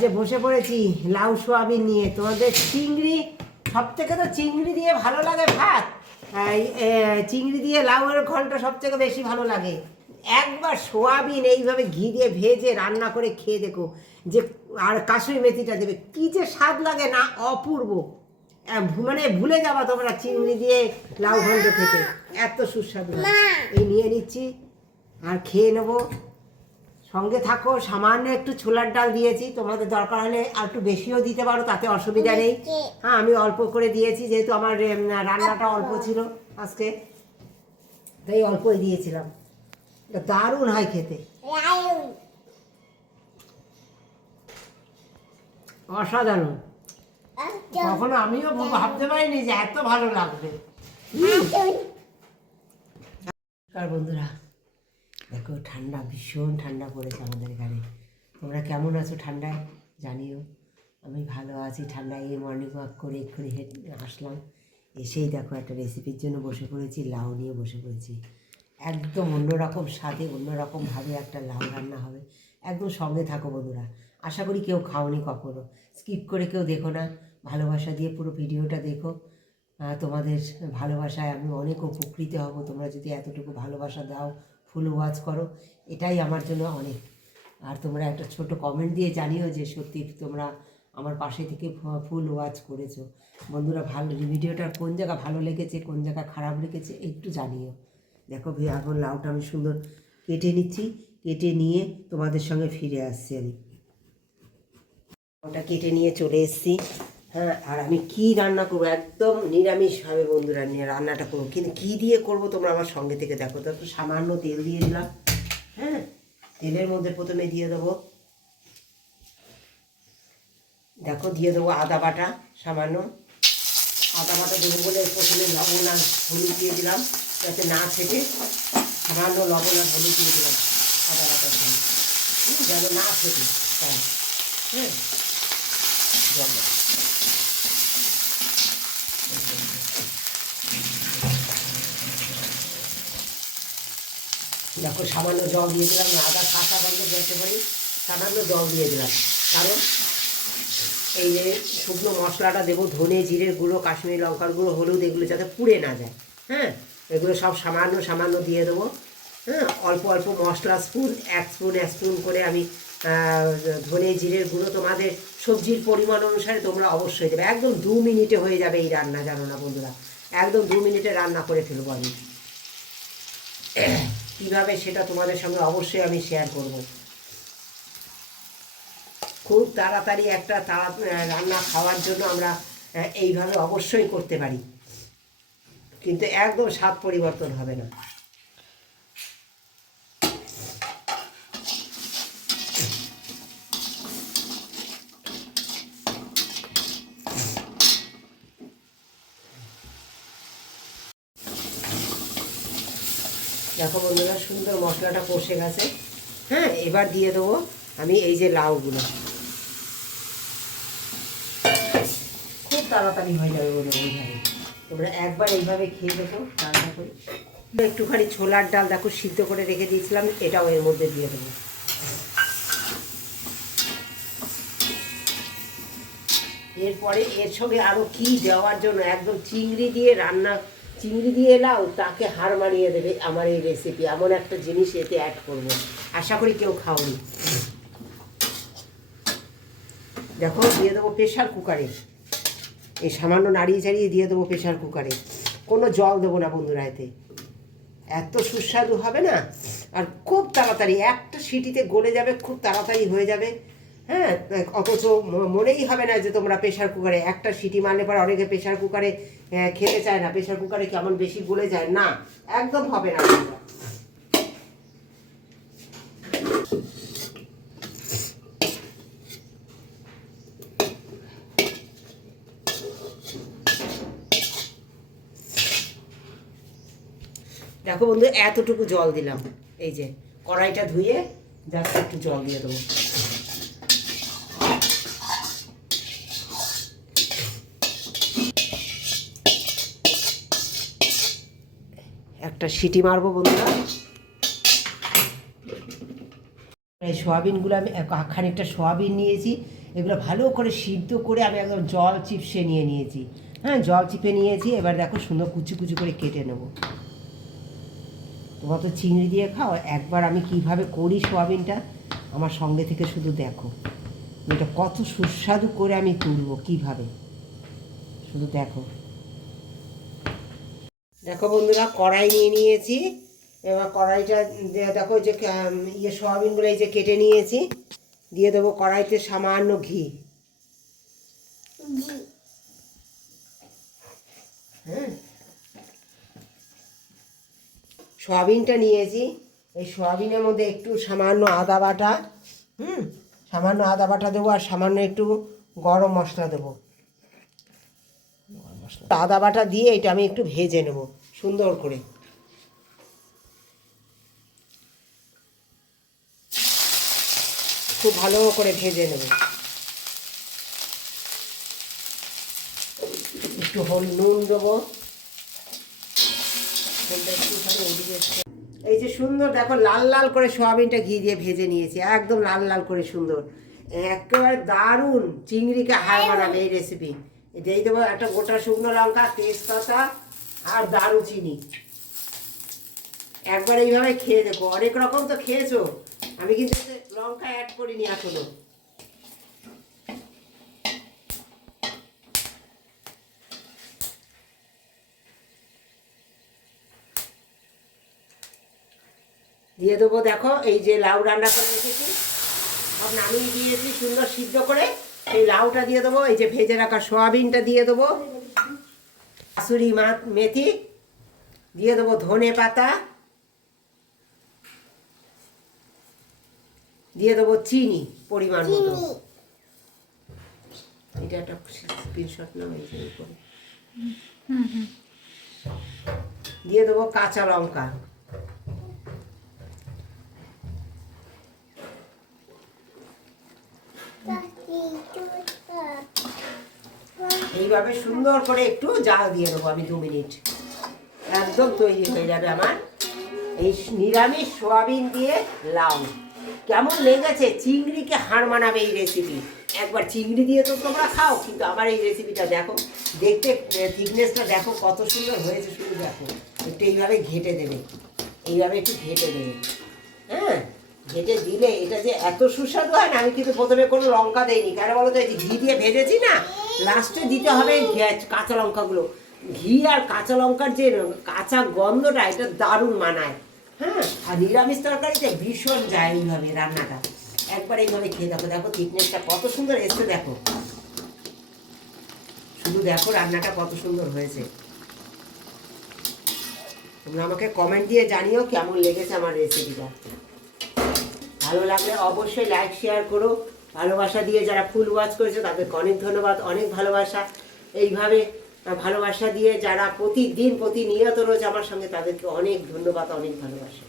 যে বসে পড়েছি লাউ সোয়াবিন নিয়ে। তোমাদের চিংড়ি, সব থেকে তো চিংড়ি দিয়ে ভালো লাগে ভাত, চিংড়ি দিয়ে লাউয়ের ঘন্ট সব থেকে বেশি ভালো লাগে। একবার সোয়াবিন এইভাবে ঘি দিয়ে ভেজে রান্না করে খেয়ে দেখো, যে আর কাসুরি মেথিটা দেবে, কি যে স্বাদ লাগে না, অপূর্ব। মানে ভুলে যাবা তোমরা চিংড়ি দিয়ে লাউ ঘন্ট খেতে, এত সুস্বাদু। এই নিয়ে নিচ্ছি আর খেয়ে নেবো। সঙ্গে থাকো। সামান্য একটু ছোলার ডাল দিয়েছি, তোমাদের দরকার হলে আর একটু বেশিও দিতে পারো, তাতে অসুবিধা নেই। হ্যাঁ, আমি অল্প করে দিয়েছি, যেহেতু আমার রান্নাটা অল্প ছিল আজকে, তাই অল্পই দিয়েছিলাম। দারুণ হয় খেতে, অসাধারণ। কখনো আমিও ভাবতে পারিনি যে এত ভালো লাগবে। বন্ধুরা দেখো, ঠান্ডা, ভীষণ ঠান্ডা পড়েছে আমাদের এখানে। তোমরা কেমন আছো ঠান্ডায় জানিও। আমি ভালো আছি ঠান্ডায়। এই মর্নিং ওয়াক করে এক্ষুনি আসলাম, এসেই দেখো একটা রেসিপির জন্য বসে পড়েছি, লাউ নিয়ে বসে পড়েছি। একদম অন্যরকম স্বাদে, অন্যরকমভাবে একটা লাউ রান্না হবে। একদম সঙ্গে থাকো বন্ধুরা। আশা করি কেউ খাওনি কখনো, স্কিপ করে কেউ দেখো না, ভালোবাসা দিয়ে পুরো ভিডিওটা দেখো। তোমাদের ভালোবাসায় আমি অনেক উপকৃত হব। তোমরা যদি এতটুকু ভালোবাসা দাও, ফুল ওয়াচ করো, এটাই আমার জন্য অনেক। আর তোমরা একটা ছোট কমেন্ট দিয়ে জানিও যে সত্যি তোমরা আমার পাশে থেকে ফুল ওয়াচ করেছো। বন্ধুরা, ভালো ভিডিওটা কোন জায়গা ভালো লেগেছে, কোন জায়গা খারাপ লেগেছে একটু জানিও। দেখো এখন লাউটা আমি সুন্দর কেটে নিচ্ছি, কেটে নিয়ে তোমাদের সঙ্গে ফিরে আসছি। আমি ওটা কেটে নিয়ে চলে এসেছি। হ্যাঁ, আর আমি কি রান্না করবো, একদম নিরামিষভাবে বন্ধুরা নিয়ে রান্নাটা করবো। কিন্তু কী দিয়ে করবো তোমরা আমার সঙ্গে থেকে দেখো। তো সামান্য তেল দিয়ে দিলাম। হ্যাঁ, তেলের মধ্যে প্রথমে দিয়ে দেবো, দেখো দিয়ে দেবো আদা বাটা। সামান্য আদা বাটা দেবো বলে প্রথমে লবণ আর হলুদ দিয়ে দিলাম, যাতে না ছেটে। সামান্য লবণ আর হলুদ দিয়ে দিলাম আদা বাটার সঙ্গে, যেন না ছেটে। তাই হ্যাঁ, দেখো সামান্য জল দিয়ে দিলাম, আদা কাঁচা গন্ধ যেতে পারি, সামান্য জল দিয়ে দিলাম। কারণ এই যে শুকনো মশলাটা দেবো, ধনে জিরের গুঁড়ো, কাশ্মীরি লঙ্কার গুঁড়ো, হলুদ, এগুলো যাতে পুড়ে না যায়। হ্যাঁ, এগুলো সব সামান্য সামান্য দিয়ে দেবো। হ্যাঁ, অল্প অল্প মশলা স্পুন, এক স্পুন করে আমি ধনে জিরের গুঁড়ো, তোমাদের সবজির পরিমাণ অনুসারে তোমরা অবশ্যই দেবে। একদম 2 মিনিটে হয়ে যাবে এই রান্না, জানো না বন্ধুরা, একদম 2 মিনিটে রান্না করে ফেলবো আমি। কীভাবে সেটা তোমাদের সঙ্গে অবশ্যই আমি শেয়ার করব। খুব তাড়াতাড়ি একটা রান্না খাওয়ার জন্য আমরা এইভাবে অবশ্যই করতে পারি, কিন্তু একদম স্বাদ পরিবর্তন হবে না। দেখো বন্ধুরা, সুন্দর মশলাটা কষে গেছে। হ্যাঁ, এবার দিয়ে দেবো আমি এই যে লাউগুলো। খুব তাড়াতাড়ি হয়ে যাবে বন্ধুরা এইভাবে। তোমরা একবার এইভাবে খেয়ে দেখো রান্না করি। একটুখানি ছোলার ডাল দেখো সিদ্ধ করে রেখে দিয়েছিলাম, এটাও এর মধ্যে দিয়ে দেবো। এরপরে এর সঙ্গে আরও কী দেওয়ার জন্য, একদম চিংড়ি দিয়ে রান্না, চিংড়ি দিয়ে লাউ তাকে হার মানিয়ে দেবে আমার এই রেসিপি। এমন একটা জিনিস এতে অ্যাড করব, আশা করি কেউ খাওনি। দেখো দিয়ে দেবো প্রেশার কুকারে, এই সামান্য নাড়িয়ে চাড়িয়ে দিয়ে দেবো প্রেশার কুকারে। কোনো জল দেবো না বন্ধুরা, এতে এত সুস্বাদু হবে না। আর খুব তাড়াতাড়ি একটা সিটিতে গলে যাবে, খুব তাড়াতাড়ি হয়ে যাবে। হ্যাঁ, অথচ মনেই হবে না যে তোমরা প্রেশার কুকারে একটা সিটি মারলে পর, অনেকে প্রেশার কুকারে খেতে চায় না, প্রেশার কুকারে কেমন বেশি গলে যায়, না একদম হবে না। দেখো বন্ধু, এতটুকু জল দিলাম, এই যে কড়াইটা ধুয়ে জাস্ট একটু জল দিয়ে দেবো। একটা সিটি মারবো বন্ধুরা। এই সোয়াবিনগুলো আমি খানিকটা সোয়াবিন নিয়েছি, এগুলো ভালো করে সিদ্ধ করে আমি একদম জল চিপসে নিয়েছি। হ্যাঁ, জল চিপে নিয়েছি। এবার দেখো সুন্দর কুচি কুচি করে কেটে নেবো। তোমরা তো চিংড়ি দিয়ে খাও, একবার আমি কিভাবে করি সোয়াবিনটা আমার সঙ্গে থেকে শুধু দেখো। এটা কত সুস্বাদু করে আমি তুলবো কিভাবে, শুধু দেখো। দেখো বন্ধুরা, কড়াই নিয়ে নিয়েছি। এবার কড়াইটা দেখো যে সোয়াবিনগুলো এই যে কেটে নিয়েছি, দিয়ে দেবো কড়াইতে সামান্য ঘি। হ্যাঁ, সোয়াবিনটা নিয়েছি, এই সোয়াবিনের মধ্যে একটু সামান্য আদা বাটা, সামান্য আদা বাটা দেবো, আর সামান্য একটু গরম মশলা দেবো। আদা বাটা দিয়ে এটা আমি একটু ভেজে নেব সুন্দর করে। খুব ভালো করে ভেজে নেব। একটু নুন দেবো। এই যে সুন্দর দেখো লাল লাল করে সোয়াবিনটা ঘি দিয়ে ভেজে নিয়েছি, একদম লাল লাল করে সুন্দর, একেবারে দারুণ চিংড়িকে হার মানাবে এই রেসিপি। দিয়ে দেবো একটা গোটা শুকনো লঙ্কা, তেজপাতা আর দারুচিনি। একবার এইভাবে খেয়ে দেখো, অনেক রকম তো খেয়েছো, আমি কিন্তু লঙ্কা অ্যাড করিনি এখনো। দিয়ে দেবো দেখো এই যে লাউ রান্না করে রেখেছি, সব নামিয়ে দিয়েছি সুন্দর সিদ্ধ করে। এই লাউটা দিয়ে দেবো, এই যে ভেজে রাখা সোয়াবিনটা দিয়ে দেবো, কাসুরি মেথি দিয়ে দেবো, ধনে পাতা দিয়ে দেবো, চিনি পরিমাণ মতো। এটা একটা স্ক্রিনশট নাও, এই যে করে দিয়ে দেবো কাঁচা লঙ্কা। এইভাবে সুন্দর করে একটু জাল দিয়ে দেবো আমি 2 মিনিট, একদম তৈরি হয়ে যাবে আমার এই নিরামিষ সোয়াবিন দিয়ে লাউ। কেমন লেগেছে? চিংড়িকে হার মানাবে এই রেসিপি। একবার চিংড়ি দিয়ে তো তোমরা খাও, কিন্তু আমার এই রেসিপিটা দেখো, দেখতে থিকনেসটা দেখো কত সুন্দর হয়েছে, শুধু দেখো। একটু এইভাবে ঘেটে দেবে, এইভাবে একটু ঘেটে দেবে। হ্যাঁ, ঘেটে দিলে এটা যে এত সুস্বাদু হয় না। আমি কিন্তু প্রথমে কোনো লঙ্কা দেইনি, কেন বলো তো, এই যে ঘি দিয়ে ভেজেছি না, লাস্টে দিতে হবে কাঁচা লঙ্কাগুলো। ঘি আর কাঁচা লঙ্কার যে কাঁচা গন্ধটা, এটা দারুণ মানায়। হ্যাঁ, আর নিরামিষ তরকারিতে ভীষণ যায় এইভাবে রান্নাটা। একবার এইভাবে খেয়ে দেখো, দেখো থিকনেসটা কত সুন্দর এসছে, দেখো শুধু দেখো রান্নাটা কত সুন্দর হয়েছে। তোমরা আমাকে কমেন্ট দিয়ে জানিও কেমন লেগেছে আমার রেসিপিটা। ভালো লাগলে অবশ্যই লাইক শেয়ার করো। ভালোবাসা দিয়ে যারা ফুল ওয়াচ করেছে তাদেরকে অনেক ধন্যবাদ, অনেক ভালোবাসা। এইভাবে ভালোবাসা দিয়ে যারা প্রতিদিন প্রতিনিয়ত রয়েছে আমার সঙ্গে, তাদেরকে অনেক ধন্যবাদ, অনেক ভালোবাসা।